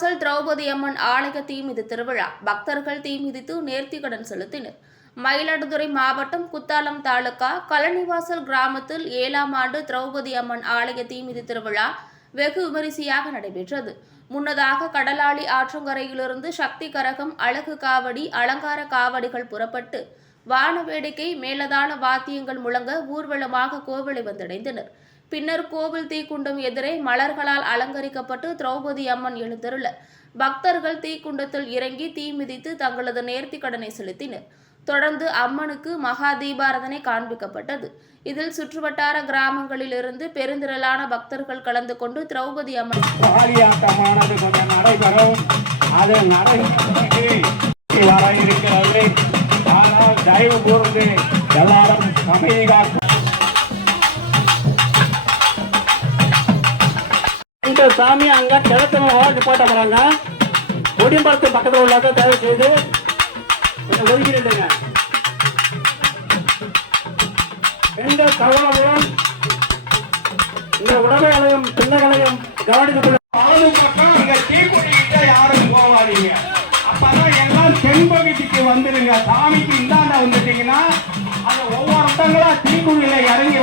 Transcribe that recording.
திரௌபதி அம்மன் ஆலய தீமிதி திருவிழா. பக்தர்கள் தீமிதித்து நேர்த்திக்கடன் செலுத்தினர். மயிலாடுதுறை மாவட்டம் குத்தாலம் தாலுகா கலனிவாசல் கிராமத்தில் ஏழாம் ஆண்டு திரௌபதி அம்மன் ஆலய தீமிதி திருவிழா வெகு விமரிசையாக நடைபெற்றது. முன்னதாக கடலாளி ஆற்றங்கரையிலிருந்து சக்தி கரகம் அழகு காவடி அலங்கார காவடிகள் புறப்பட்டு வான வேடிக்கை மேலதான வாத்தியங்கள் முழங்க ஊர்வலமாக கோவிலை வந்தடைந்தனர். பின்னர் கோவில் தீக்குண்டம் எதிரே மலர்களால் அலங்கரிக்கப்பட்டு திரௌபதி அம்மன் எழுந்தருள பக்தர்கள் தீக்குண்டத்தில் இறங்கி தீ மிதித்து தங்களது நேர்த்தி கடனை செலுத்தினர். தொடர்ந்து அம்மனுக்கு மகா தீபாரதனை காண்பிக்கப்பட்டது. இதில் சுற்றுவட்டார கிராமங்களிலிருந்து பெருந்திரளான பக்தர்கள் கலந்து கொண்டு திரௌபதி அம்மன் நடைபெறும். அது வர இருக்கிறது. தயவு கூர்ந்து எல்லாரும் அமைதி காக்கும் இந்த சாமி அங்க கிழக்கு ஹோல்டு போட்ட போறாங்க கொடியம்பலத்து பக்கத்தில் உள்ளாக்க தயவு செய்து கொஞ்சம் ஒதுக்கிடுங்க எந்த கவனமும் இந்த உடமைகளையும் பிள்ளைகளையும் கவனித்துக் வலது பக்கம் அங்க தீக்குடிக்கிட்ட யாரும் போவாதீங்க அப்பதான் எல்லாம் தென்பகுதிக்கு வந்துருங்க. சாமிக்கு இந்தாண்ட வந்துட்டீங்கன்னா அந்த ஒவ்வொருத்தங்களா தீக்குழியில இறங்கி